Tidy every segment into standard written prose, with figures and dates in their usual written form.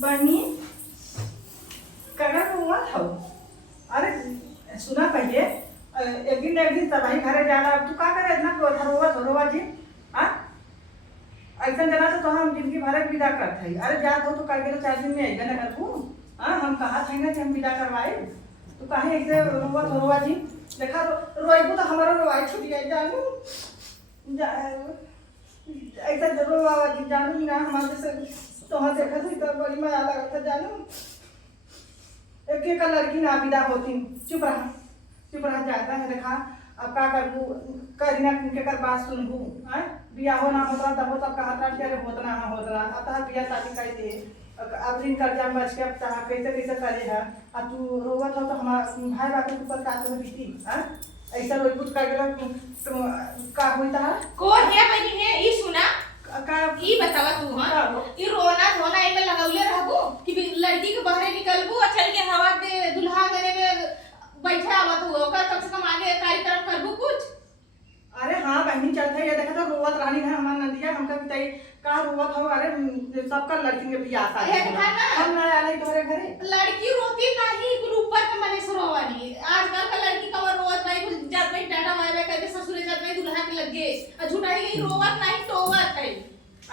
बहनी कगर हुआ था। अरे सुना पहले एक दिन तबाही घरे जाना। अब तू का करे इतना रोवा जी। हाँ ऐसा जना तो हम जिंदगी भर विदा करते। अरे जात हो तो कह 4 दिन में अइबे न कर तू। हाँ हम कहा थे ना कि हम विदा करवाए। तू काहे ऐसे रोवा जी। देखा रोइबू तो हमारा रोवाई छूट जाए जानू ऐसा रोवा जी जानू ना हमारे से तोहर देखा थी तो बड़ी मजा लगा था जानू। एक लड़की ना विदा होती। चुप रहा जाता है। देखा अब का करबू करीना के कर बात सुनबू। हैं बियाह हो ना होता तब तब कहा था कि अरे होतना अतः बियाह शादी कर दे। अब दिन कर्जा में बच के अब कैसे करे है। अब तू रोवत हो तो हमारा भाई बाप के ऊपर का तो बीती। हैं ऐसा रोई कुछ कर गेला का होता है को है बनी है ई सुना का ई बतावा तू। हां ई रोना धोना एमे लगाउले रहबो कि लड़की के बाहर निकलबू और चल के हवा दे दुल्हा गने में बैठा मत हो ओकर कम से कम आगे कार्यक्रम करबू कुछ। अरे हाँ बहनी चलते ये देखा था रोवत रानी है हमार नंदिया हमका पिताई का रोवत हो। अरे सबका लड़की के बियाह शादी हम ना आले तोरे घरे। लड़की रोती नहीं कुल ऊपर के मने रोवानी। आजकल का लड़की का रोवत नहीं कुल जात में डाटा मारे कहते ससुरे जात में दुल्हा के लग गए झुटाई गई रोवत नहीं टोवत है।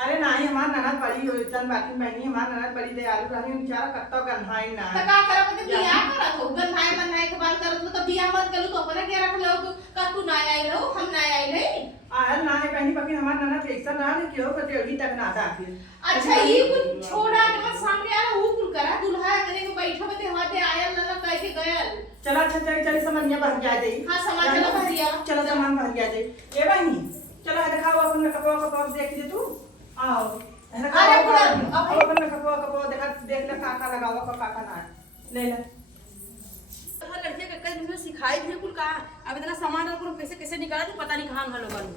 अरे नहीं हमार ननद पड़ी हो चल बाकी बहनी हमार ननद पड़ी दे आलू रानी बेचारा कत्तो गन्हाई ना त का करब त बियाह करत हो गन्हाई मननाई के बात करत हो त बियाह मत करू तो अपने के रख लो तू का तू ना आई रहो हम ना आई नहीं। आयल ना है बहनी बाकी हमार ननद ऐसा ना है कि हो कते अभी तक ना आता फिर। अच्छा ये कुछ छोड़ा के सामने आला वो कुल करा दुल्हा गने में बैठो बते हमारे आयल ना कह के गयल। चला अच्छा चल सामानिया भर जा दे। हां सामान चला भरिया चलो सामान भर जा दे। ए बहनी चला दिखाओ अपन कपड़ा देख ले तू आओ। अरे पूरा अब अपन कपड़ा देखा देख ले काका लगाओ काका ना ले ले हर लड़के के कई दिन सिखाई भी कुल का अब इतना सामान और कैसे कैसे निकाला तो पता नहीं कहां घलो बन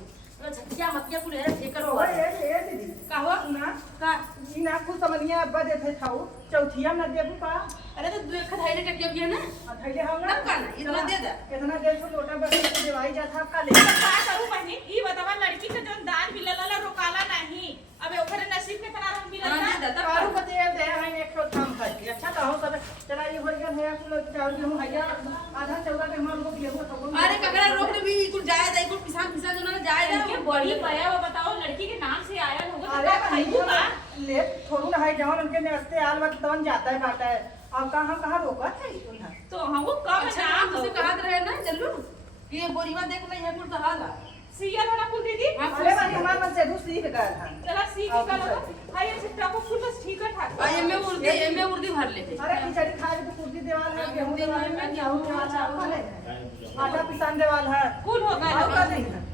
मतलब झटिया मतिया कुल है ठेकर हो ए दीदी का हो ना का ई ना कुछ समनिया अब्बा देथे थाऊ चौथिया ना देबू का। अरे तो देख धाइले टटिया भी है ना थैले हम ना तब का ना इतना दे दे कितना देर से लोटा बस दिवाई जा था का ले का करू बहनी ई बतावा लड़की के जो दान मिलला रोकाला नहीं अब ओकरे नसीब के तना रंग मिलला हां दे तब कारू बते दे हम एक तो काम करके अच्छा तो हम सब चला ये हो गया है कुल चावल गेहूं हैया आधा चौरा के हम लोग गेहूं तो अरे ककड़ा रोक दे भी कुल जाए दे कुल किसान जो ना जाए दे ये बड़ी पाया वो बताओ लड़की के नाम से आया होगा तो अरे का खाइबू का ले थोड़ू ना है जवन उनके नेस्ते आल वक्त तवन जाता है बाटा है अब कहां रोका है उन्हें तो हम वो कब अच्छा नाम तुझे कहत रहे ना जल्लू ये बोरीवा देख ले है कुल तो हाला सियल वाला कुल दीदी। अरे भाई हमारे मन से दूसरी सीख गया था। चला सीख का लगा हां ये सिट्टा को फुल बस ठीक है था आ ये में उर्दी भर ले अरे खिचड़ी खाए तो कुर्सी देवाल है गेहूं देवाल है गेहूं देवाल है आटा पिसान देवाल है कुल हो गया और का नहीं है।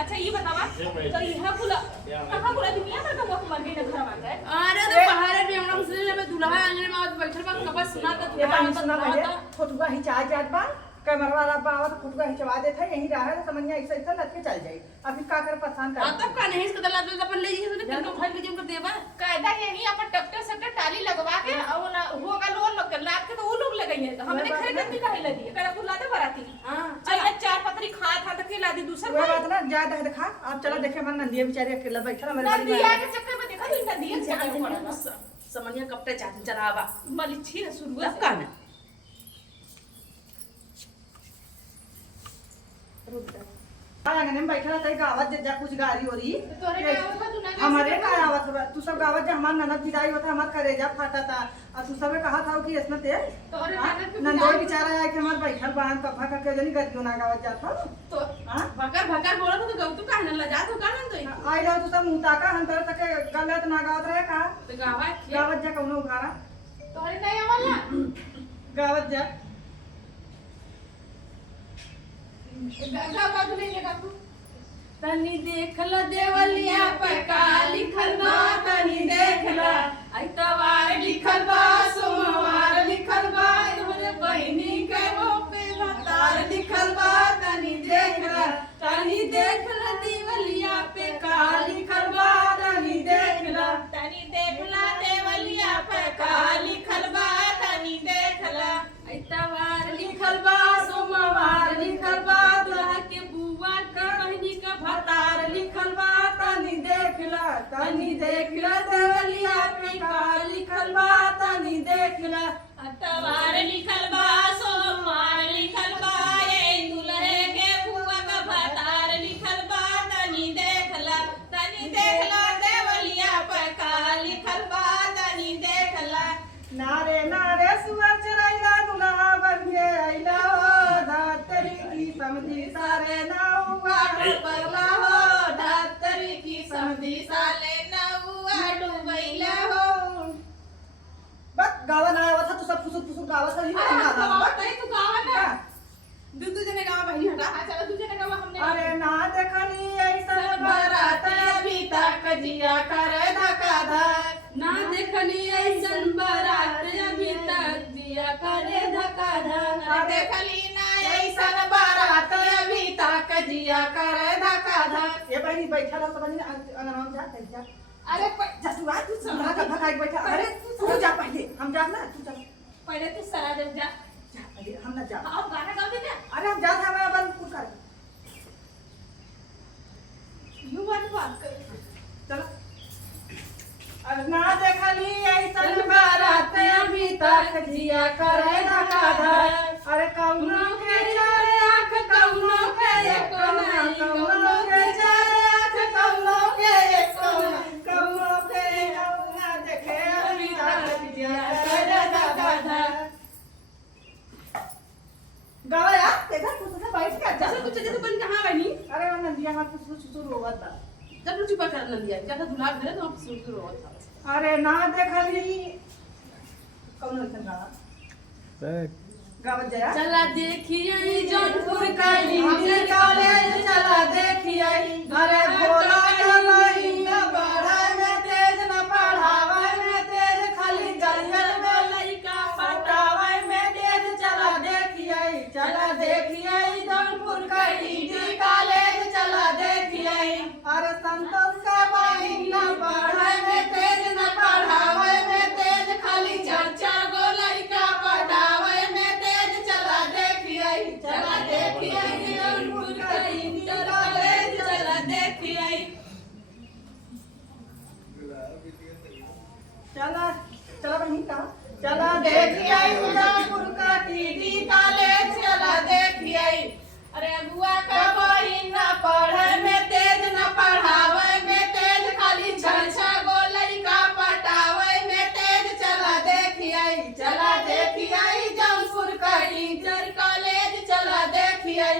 अच्छा ये बतावा तो यहां कुल कहां पूरा दुनिया भर का वो मर गई ना घर में है। अरे तो बाहर भी हमरा मुस्लिम में दूल्हा आंगन में आवत बैठल बा कबा सुना त ये बात सुना भैया फोटुआ हिचा जात बा कैमरा वाला बावत फोटुआ हिचवा देत है यहीं रहा है समझिए ऐसा लग के चल जाए अभी का कर परेशान कर तब का नहीं इसका दलाल अपन ले जी तो किनको खाई के जम कर देबा कायदा यही अपन ट्रैक्टर से टाली लगवा के और ना होगा लोन लोग लाद के तो वो लोग लगाई है हमने खरीद के काहे लगी है करा बुला दे बराती। हां चल चार पतरी खा था तो के लादी दूसरा वो बात ना ज्यादा है देखा अब चलो देखे मन नंदिया बेचारी अकेला बैठा हमारे नदिया के चक्कर में देखा तो नदिया से पड़ा समनिया कपटे चाट चलावा मलिछी है शुरू तब का ना आंगन में बैठा था गावत जा कुछ गाड़ी हो रही तोरे गाँव का तू ना हमारे का आवत हो तू सब गावत जा हमार ननद विदाई होता हमार करेजा फाटा था और तू सबे कहा था कि इसमें ते तोरे ननद के नंदोई बेचारा है कि हमार बैठल बाहर कफा का के जनी गरियो ना गावत जा था तो हां भकर बोला तो गौ तू काहे न लजा तो काहे न तो आई लो तू सब मुंह ताका अंतर तक गलत ना गावत रहे का तो गावा गावत जा कौनो उखाड़ा तोरे नहीं आवला गावत जा गावा दुले ने काकू तनी देखल देवलिया पर का लिखल बा तनी देखल आइतवार लिखल बा सोमवार लिखल बा तोरे बहिनी के वो पे भतार लिखल बा तनी देखल देवलिया पे का लिखल बा तनी देखल देवलिया पे का लिखल बा तनी देखला आइतवार लिखल बा सोमवार लिखल बा तोरा के बुआ के बहिनी के भतार लिखल बा तनी देखला तनी गावत हई अरे ना हम गावत गावत नहीं तू गावा ना दू जने गावा बहनी हटा हाँ चलो दूसरे ने कहा हमने अरे ना देखनी ऐसन बारात बारात अभी तक जिया करे धका धक ना देखनी ऐसन बारात अभी तक जिया करे धका धक देखली ना ऐसन बारात अभी तक जिया करे धका धक ये बहनी बैठा रहो समझ में अंगना में जा जा अरे जा तू आ तू संभा का भगाई बैठा अरे तू जा पहले हम जा ना तू चल पहले तू सरा दे जा जा पहले हम ना जा अब गाना गा दे ना अरे हम जा था मैं बंद कर यू बात कर चलो अरे ना देखली ऐसन बारात अभी तक जिया करे धका धक अरे कौनो के चारे आँख कौनो के एक कोना कौनो के चारे आँख कौनो के एक कोना कौनो के कौना देखे अभी तक जिया करे धका धक गावा यार तेरा कुछ से बैठ के जा जैसे कुछ जैसे बन कहां बहनी अरे वो नंदिया हाथ कुछ शुरू होगा था जब रुचि पर कर लिया जब दुल्हा घरे तो शुरू होता अरे ना देखली कौन ऐसा गावा गावत जया चला देखिए जौनपुर का हमने कॉलेज चला देखिए अरे भोला जमाई न बढ़ाए में तेज न पढ़ावे में तेज खाली जलियल में लइका पटावे में तेज चला देखिए जौनपुर का डीडी कॉलेज चला देखिए अरे संतोष का बाई न बढ़ाए में तेज न पढ़ावे में तेज खाली चर्चा गो लइका पटावे में तेज चला देखिए जौनपुर का इंटर कॉलेज चला देखिए चला चला बहनी का चला देखिए उदयपुर का टीडी कॉलेज चला देखिए अरे अगुआ का कबई न पढ़े में तेज न पढ़ावे में तेज खाली छछा गो लइका पटावे में तेज चला देखिए जौनपुर का इंटर कॉलेज चला देखिए ए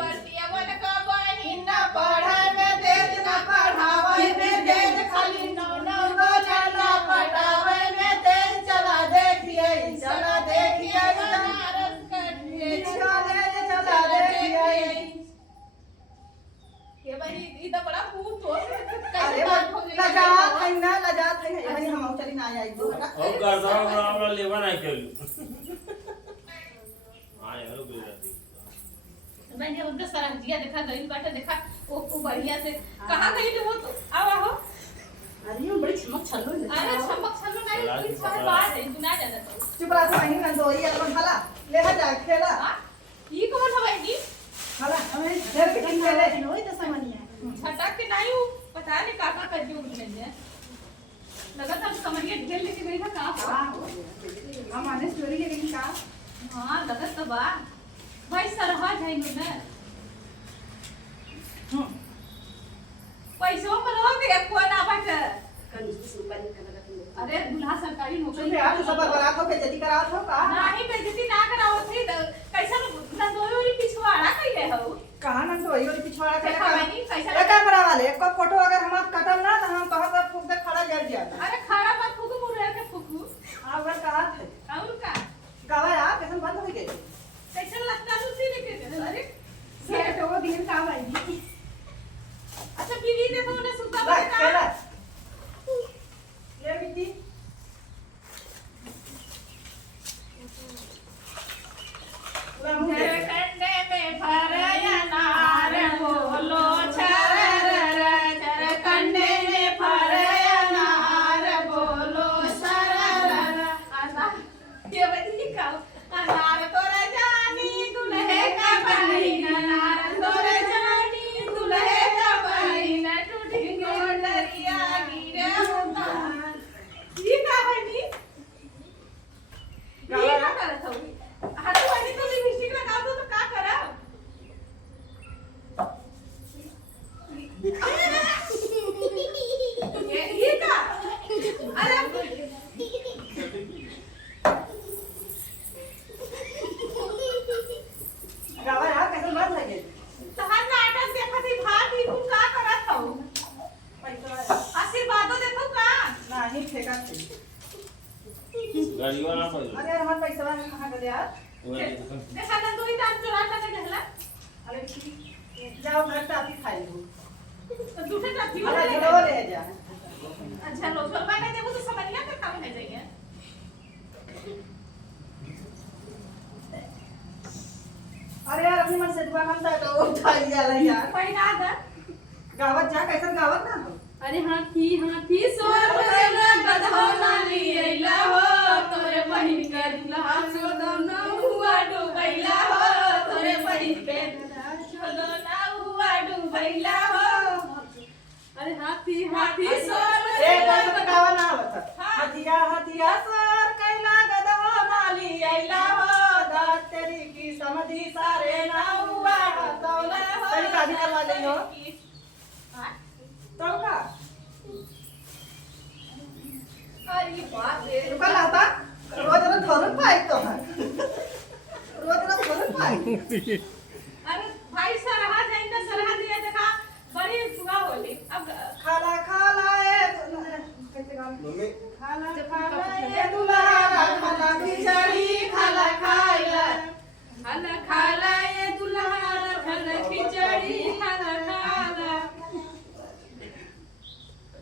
बरतिया बन का बहिन न पढ़े में तेज न पढ़ावे में तेज खाली नौ नौ गो लइका पटावे में तेज चला देखिए बनारस का कॉलेज चला देखिए ये बनी ई तो बड़ा मुंह तो अरे कैसे बात हो गई लजा थे ना भाई हम चली ना आई दो अब करता हूँ हमरा लेवा नहीं केलू हाँ यार गुजराती मैंने उनका सरहजिया देखा गई बाटे देखा वो बढ़िया से कहां गई हो तो आओ अरे ये बड़ी चमक छलो अरे चमक छलो नहीं कुछ सारे बात है तू ना जाना तो चुप रहा वहीं ना दो ये अपन हला ले जा खेला हां ई कौन है भाई हला हमें घर के खेले होई तो समनिया छटा के नहीं हूं पता नहीं काका कर दी उनने ने लगा था समरिया ढेर लेके गई था कहां हम आने स्टोरी ले गई का हां लगा तो बा भाई सरहज है इन्होंने पैसों पर हो गया कोना बट अरे दूल्हा सरकारी नौकरी चुप यार सब बरात हो के जल्दी करात हो का नहीं बेइज्जती ना कराओ थी कैसा ना दोई पिछवाड़ा कइले हो कहां न तो वही पिछवाड़ा के देखा मैंने कैसा एक करा वाले एक फोटो अगर हम कटल ना तो हम कहां फूक दे खड़ा कर दिया अरे खड़ा मत फूकू मुरे के फूकू अगर कहा थे और का गावा यार कैसे बंद हो गई कैसा लगता लुसी लेके अरे सेट हो दिन काम आई अच्छा बीवी देखो ने सुता बस बता चला ले बिटी तेरे कंडे में भरया नार बोलो छरर चर कंडे में भरया नार बोलो सरर आना ये बड़ी का अनार तोरे जानी दुल्हे का बहिन अनार तोरे जानी दुल्हे का बहिन टूटी गोडरिया गिरे उतार ये का बनी ये का करत हो हाथी वाली तो लिपस्टिक लगा दो तो का करा ये का अरे गावा यार कैसे बंद लगे तहार नाटक देखत ही भाभी तू का करत हो पैसा आशीर्वादो देखो का नहीं ठेका थे गाड़ी वाला पर अरे हमार पैसा कहाँ गया यार? देखा ना तू ही तार चुरा के कहला अरे जाओ घर पे आती खाई लो। तो दूसरे का थी अरे झोलो ले जा। अच्छा लो छोड़ बाटे देबो तो समझिया के काम है जाइए अरे यार अपनी मन से दुआ हम तो उठाई जाला यार। पहिना दे गावत जा कैसन गावत ना हो। अरे हाथी हाथी सोर रे गधा नाली अइला हो तोरे बहिन के दुल्हा सोदना हुआ डूबैला हो तोरे बहिन के दुल्हा सोदना हुआ डूबैला हो अरे हाथी हाथी सोर ए कैसे तो गावा ना आवत। हथिया हथिया सर कैला गधा नाली अइला हो दात तेरी की समधी सारे ना हुआ तौला हो। तेरी शादी करवा ली हो। तो का अरे बाप रे रुका लाता रोज रोज धरून पाई तो रोज रोज धरून पाई। अरे भाई सरहा जाइंदा सरहा दिया देखा बड़ी सुगा होली अब खाला खाला ए कैसे गाओ मम्मी खाला खाला ए दुल्हा खाला खिचड़ी खाला खाइला खाना खाला ये दुल्हा खाना खिचड़ी खाना खाला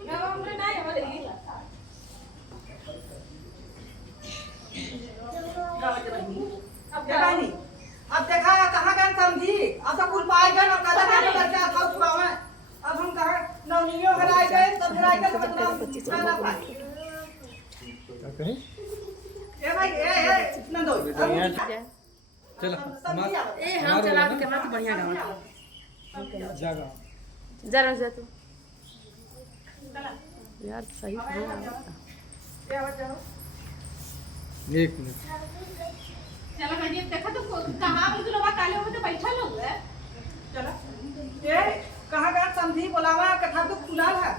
अब हमरे नहीं हो रही अब देखा कहाँ गए समझी अब तो कुल पाए गए और कदा का बच्चा था छुड़ावे। अब हम कहा नवनियो घर आए गए तब घर आए गए तो मतलब खाना पाए। ए भाई ए नंदो चलो ए हम चला के कैमरा तो बढ़िया गावा जागा जरा जा तू यार सही एक मिनट चलो मैं देखा तो कहां बोल लोग काले हो तो बैठा लोग है चला ए कहाँ गए समझी बोलावा कथा तो खुला है।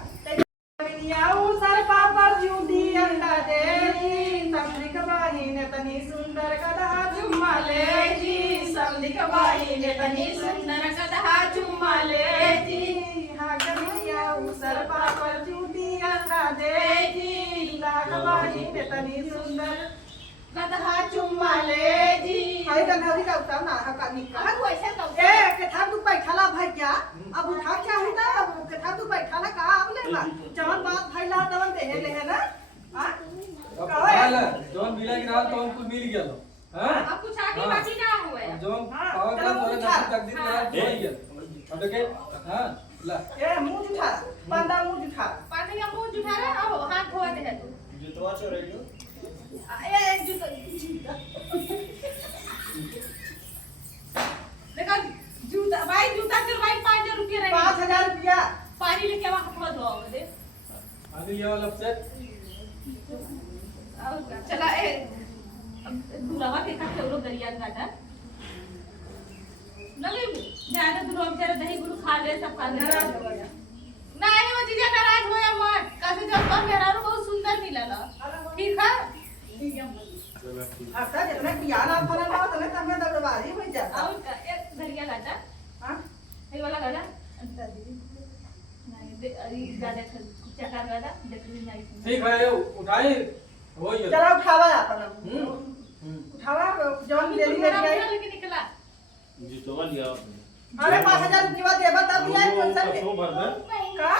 आओ सर पापर जूदी अंडा देरी समझी कबाही ने तनी सुंदर कदा चुम्मा ले जी समझी कबाही ने तनी सुंदर कदा चुम्मा ले जी हाँ कन्हैया सर पापर जूदी अंडा दे जी कबाही ने तनी सुंदर कदा चुम्मा ले जी हाय गंधारी का उतार ना का निका तू ऐसे तो ए कथा तू बैठाला भाई क्या अब उठा क्या होता अब कथा तू बैठाला का अब लेला जवन बात भइला तवन देहे ले है ना हां अब हाल जौन मिला के रहा तो हमको मिल गया हां अब कुछ आगे बाकी ना हुए जौन हाँ, पावर चलो, का तोरे उठा। नसीब तकदीर करा तो हो गया अब देखे हां ला ए मुंह उठा बंदा मुंह उठा पानी का मुंह जुठा रहा आओ हाथ धोआ दे तू जुतवा चोरेलो ए जूता देखा जूता भाई जूता चुरवाई 5 रुपया रही 5000 रुपया पानी लेके वहां हाथ धोआ दे आदि ये वाला से चला ए दुलावा के का केवलो दरिया घाटा लगे ज्यादा दुलो बेचारे दही गुरु खा ले सब खा ले नहीं वो जीजा नाराज होया मत कैसे जब पर मेरा बहुत सुंदर मिलला ठीक है चलो ठीक आता जितना किया ना फला ना तने तमे दरबारी हो जाता और एक दरिया घाटा हां ये वाला गाना नहीं दे अरे ज्यादा चक्कर गाना देख ली नहीं ठीक है उठाई हो गया चला उठावा अपन हम्म उठावा जवन ले ली मेरा ले लेके निकला जुतवा लिया अरे 5000 रुपया देबा तब दिया पेंशन तो भर दे का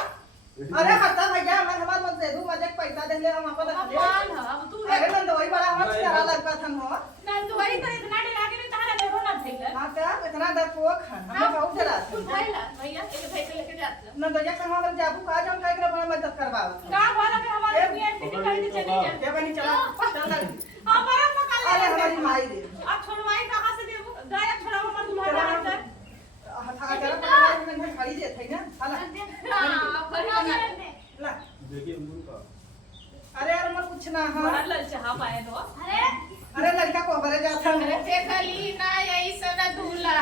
अरे हत्ता भैया हमार मत दे दू मजे पैसा दे ले हम अपन रख ले मान अब तू अरे नंदोई बड़ा मत करा लगता थन हो ना तू वही तो इतना डरा के तारा देखो ना थैला हां का इतना डरपोक हमें बहुत डरा तू भैला भैया एक भाई के लेके जाता नंदोई का हम जाबू का जाऊं काई के अपना मदद करवाओ का वाला में हमारे पीएनपी की खरीद चली जा ये बनी चला चल लग हमारा मकान ले अरे हमारी माई दे अब छोड़वाई कहां से देबो दया छोड़ा हमर दुल्हा रहता हथा जरा में खड़ी दे थई ना हाला हां बढ़िया ला देखिए मुंह का अरे यार मत कुछ ना हां बड़ा ललचा पाए दो अरे अरे लड़का को बरे जाता अरे देखली ना ऐसा दूल्हा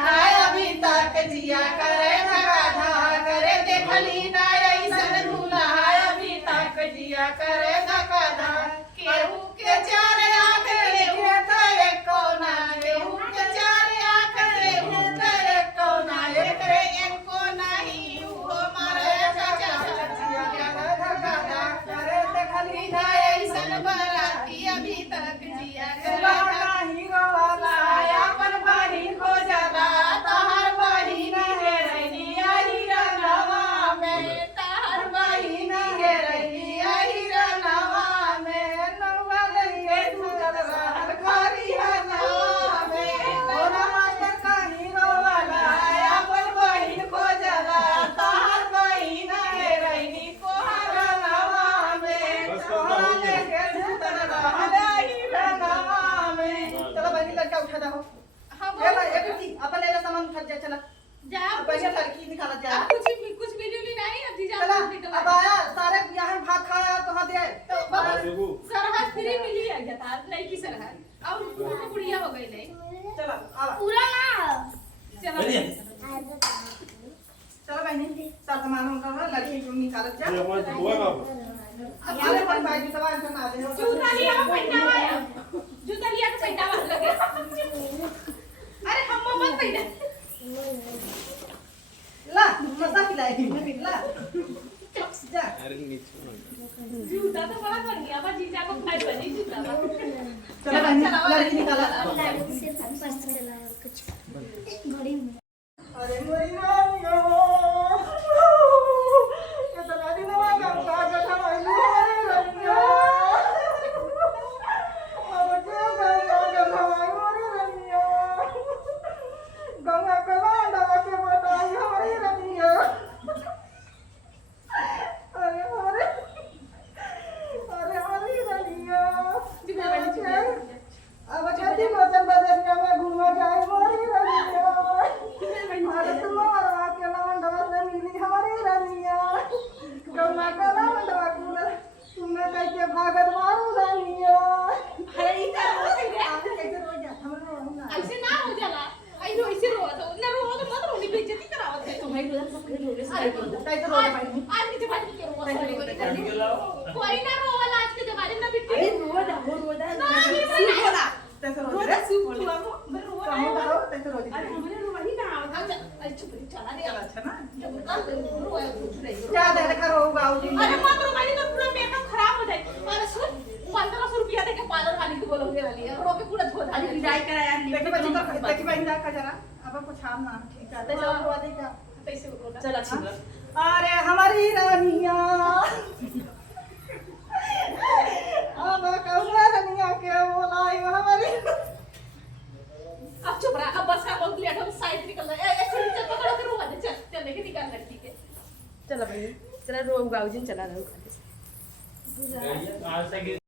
अभी तक जिया करे धगा धा करे देखली ना ऐसा दूल्हा अभी तक जिया करे धगा धा केहू के चार आंख केहू के एक कोना केहू के चार आंख केहू के एक कोना एकरे एक कोना ही वो मारे चाचा जिया करे धगा धा करे देखली ना ऐसा बराती अभी तक ए भाई ए बेटी अपन ले ले सामान उठा जा चला जा पैसा लड़की निकाला जा अब कुछ मिली नहीं अब जीजा चला अब आया सारे यहाँ भात खाया तो हाँ दे तो देखो सरहद फ्री मिली है क्या था नहीं की सरहद और पूरा बुढ़िया हो गई नहीं चला आ पूरा ना चलो चलो बहनी सब सामान उनका लड़की को निकाल जा ये हमारा हुआ बाबू अब आले पर भाई जूता इनका ना दे जूता लिया पहनावा है जूता लिया के पहनावा लगे अरे हम मत पहना ला मजा खिलाएगी ला जा अरे नीचे जूता तो बड़ा बन गया बा जीजा को खाई बनी जूता बा चलो बहनी लड़की निकाला कुछ बड़ी अरे मोरी नानियो ये तो लाडी नवा गंगा जटा माइलो रनिया अब जो गंगा गंगा माइलो रनिया गंगा कला डाला के बताई हमारी रनिया अरे हमारी रनिया अब जल्दी मचन बदरिया में घूमा जाए मोरी रनिया अरे तुम्हारा के लांडवा से मिली हमारी रनिया गौमा का लांडवा कुल तुमने कैसे भागत मारू रनिया अरे इधर कैसे रो जा हमरो ना ऐसे ना हो जाला ऐसे रो तो ना रो तो मत रो बेइज्जती करावत है तुम्हारी रोज पकड़ लो कैसे रो जा भाई आज के जमाने के रो कोई ना रो वाला आज के जमाने में बिट्टी अरे रोदा ना नहीं बोला कैसे रो रो जा सूप हुआ मैं रो कहो करो कैसे रो जा अरे हमारे रो वही ना आवत अरे चुप रही चला दे अच्छा ना जब रो है कुछ नहीं क्या दे रखा रो गाउजी अरे मत रो भाई तो पूरा मेकअप खराब हो जाए अरे सुन 1500 रुपया दे के पार्लर वाली को बोलोगे वाली है रो के पूरा धो अरे विदाई करा यार देखी बच्ची का देखी बहन का जरा अब कुछ हम ना ठीक है तो रो दे क्या कैसे रो चल अच्छी बात अरे हमारी रानिया अब कौन रानिया के बोलाई हमारी अब चुप रहा अब बस का बहुत लेट हो साइड निकल रहा है ऐसे चल पकड़ो के रो दे चल लेके निकाल लड़की के चला भाई चला रो गाउजिन चला रहा हूं आज तक